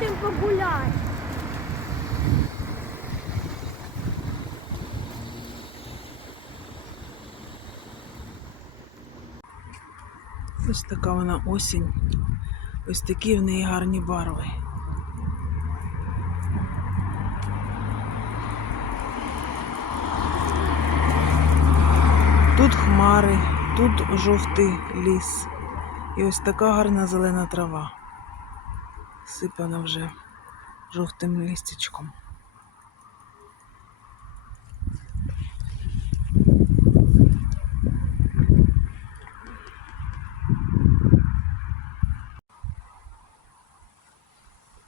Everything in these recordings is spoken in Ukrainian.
підемо погуляти. Ось така вона осінь. Ось такі в неї гарні барви. Тут хмари, тут жовтий ліс. І ось така гарна зелена трава. Сипана вже жовтим листячком.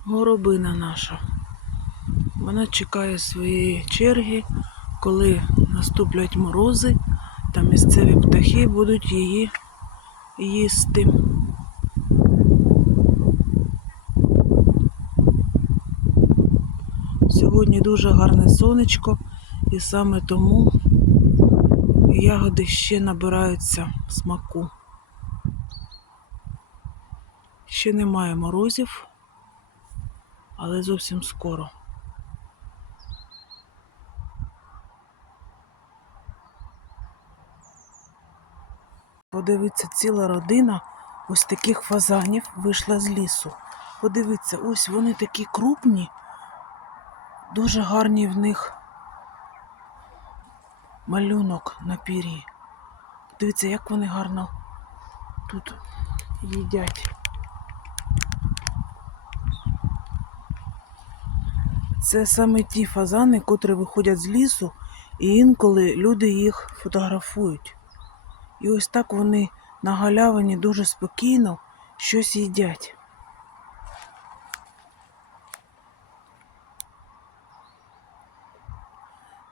Горобина наша. Вона чекає своєї черги, коли наступлять морози, та місцеві птахи будуть її їсти. Сьогодні дуже гарне сонечко, і саме тому ягоди ще набираються смаку. Ще немає морозів але зовсім скоро. Подивіться, ціла родина ось таких фазанів вийшла з лісу. Подивіться, ось вони такі крупні, дуже гарні в них малюнок на пір'ї. Дивіться, як вони гарно тут їдять. Це саме ті фазани, котрі виходять з лісу, і інколи люди їх фотографують. І ось так вони на галявині дуже спокійно щось їдять.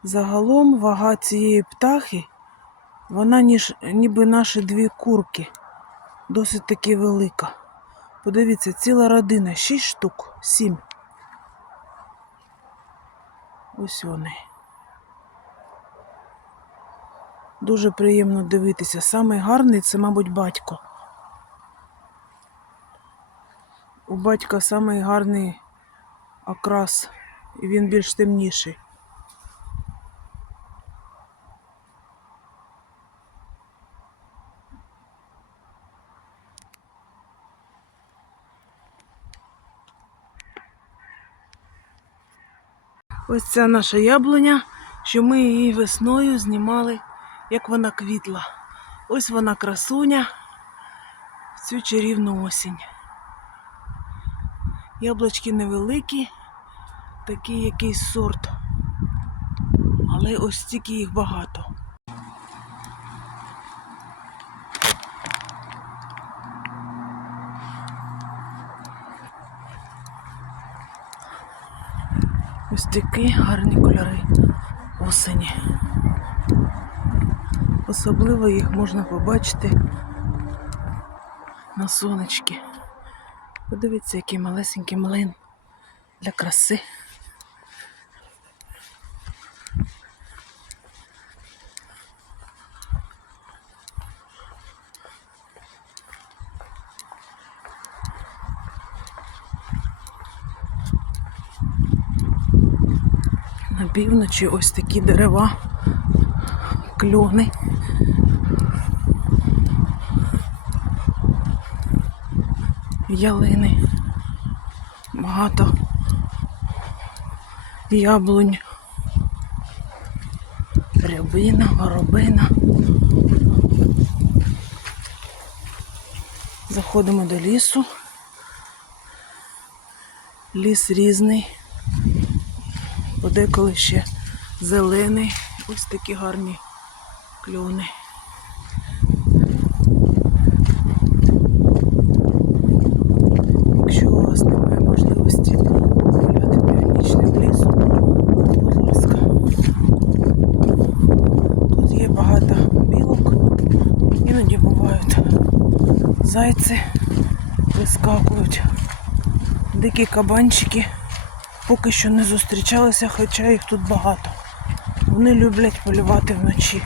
Загалом вага цієї птахи, вона ніж, ніби наші дві курки, досить таки велика. Подивіться, ціла родина, шість штук, сім. Ось вони. Дуже приємно дивитися. Самий гарний це, мабуть, батько. У батька самий гарний окрас, і він більш темніший. Ось ця наша яблуня, що ми її весною знімали, як вона квітла. Ось вона красуня в цю чарівну осінь. Яблочки невеликі, такий якийсь сорт. Але ось стільки їх багато. Ось такі гарні кольори осені. Особливо їх можна побачити на сонечки. Подивіться, який малесенький млин для краси. На півночі ось такі дерева, кльони. Ялини. Багато яблунь. Рябина, горобина. Заходимо до лісу. Ліс різний подеколи ще зелений. Ось такі гарні кльони. Якщо у вас немає можливості гуляти північним лісом, будь. Тут є багато білок, іноді бувають зайці, вискакують, дикі кабанчики поки що не зустрічалися, хоча їх тут багато. Вони люблять полювати вночі.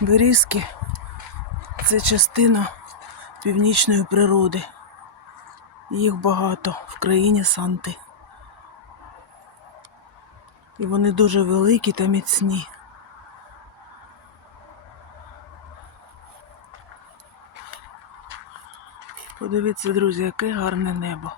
Берізки це частина північної природи. Їх багато в країні Санти. І вони дуже великі та міцні. Подивіться, друзі, яке гарне небо.